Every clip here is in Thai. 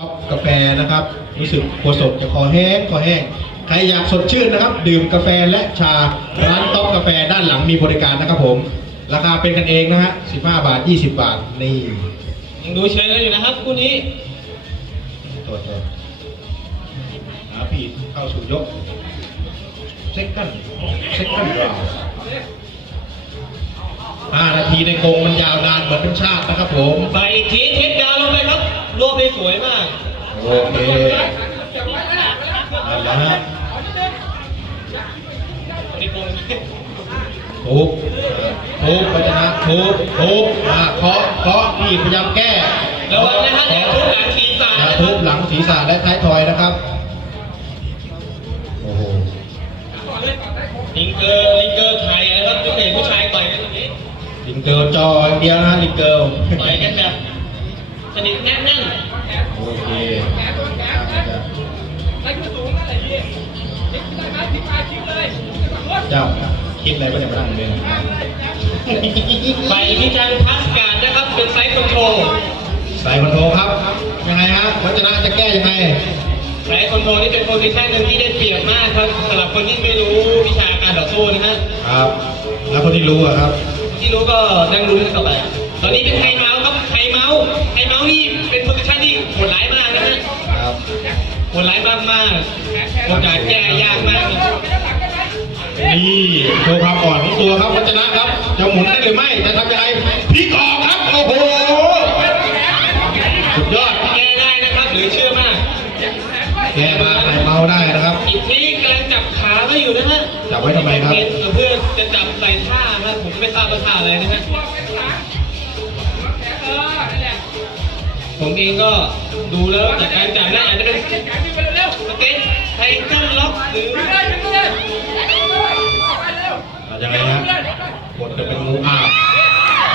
ครับกาแฟนะครับรู้สึกโคศกจะคอแห้งคอแห้งใครอยากสดชื่นนะครับ ดื่มกาแฟและชาร้านต๊อกกาแฟด้านหลังมีบริการนะครับผม ราคาเป็นกันเองนะฮะ15 บาท 20 บาท นี่ยังดูเชิงกันอยู่นะครับคู่นี้ตัวตัวหาปีดเข้าสู่ยกเซ็กันเซ็กันราว ห้านาทีในกรงมันยาวนานเหมือนเป็นชาตินะครับผม ไปอีกทีเทคดาวน์ลงไปครับ รวบได้สวยมาก โอเคนั่นแหละฮะในกรงทุบทุบปัญหาทุบทุบอ่าเคาะเคาะนี่พยายามแก้ระวังนะฮะอย่าทุบหลังทีสาอย่านะคทุรับบหลังศีรษะและท้ายทอยนะครับ เกิลจออย่างเดียวนะลิงเกิลต่อยกันแบบสนิทแน่นโอเคเจ้าคิดอะไรไม่ได้มานั่งเลยๆไปที่การพัสการ์ดนะครับ เป็นไซส์คอนโทรลใส่คอนโทรลครับ ยังไงฮะวัจนะจะแก้ยังไงไซส์คอนโทรลนี่เป็นโพซิชันหนึ่งที่ได้เปรียบมากครับสำหรับคนที่ไม่รู้วิชาการต่อสู้นะฮะครับ แล้วคนที่รู้อะครับ ที่รู้ก็นั่งรู้กันต่อไป ตอนนี้เป็นไทยเมาส์ครับไทยเมาส์ไทยเมาส์นี่เป็นโพซิชันที่โหดร้ายมากนะฮะครับโหดร้ายมากมากๆโอกาสแก้ยากมากเลยนี่โชว์ความอ่อนของตัวครับวัจนะครับจะหมุนได้หรือไม่จะทำยังไงพลิกออกครับโอ้โหสุดยอดแก้ได้นะครับหรือเชื่อมากแกมาไข่เมาได้นะครับอีกนี้กำลังจับขาไว้อยู่นะฮะ จับไว้ทำไมครับ เพื่อจะจับใส่ท่าครับผมไม่ทราบว่าท่าอะไรนะฮะผมเองก็ดูแล้วจากการจับน่าอาจจะเป็นสเก็ตไทเกอร์ล็อกหรืออะยังไงฮะกดจะเป็นงูอ้าว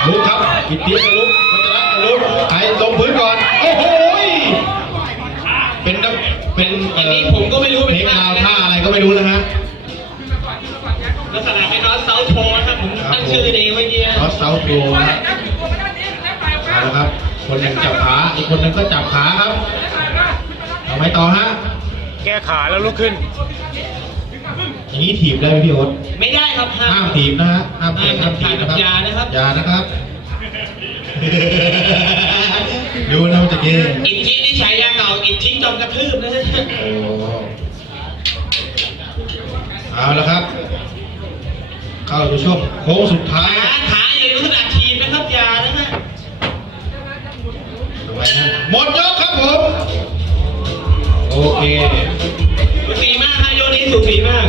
ลุกครับกิดเตี้ยจะลุกวัจนะจะลุกใครลงพื้นก่อน โอ้โหยเป็นนักเป็นอัเอ่นนี้อผมก็ไม่รู้เพลงราวท่าอะไรก็ไม่รู้นะฮะ ลักษณะคล้ายๆเซาโทนะครับผมตั้งชื่อเองเมื่อกี้นอสเซาโตนะฮะเอาละครับ คนหนึ่งจับขา อีกคนหนึ่งก็จับขาครับ เอาไงต่อฮะ แก้ขาแล้วลุกขึ้น อย่างนี้ถีบได้ไหมพี่โอ๊ตไม่ได้ครับห้าห้ามมถีบนะฮะ ห้ามเตะห้ามถีบนะครับยานะครับอยานะครับดูนะมันจะเก่งอิทธินี่ฉายาเก่าอิทธิจอมกระทืบนะฮะโอ้เอาละครับ เข้าสู่ช่วงโค้งสุดท้ายขาขาอยู่ในลักษณะทีมนะครับยานะฮะหมดยกครับผมโอเคสูสีมากฮะโยนนี้สูสีมาก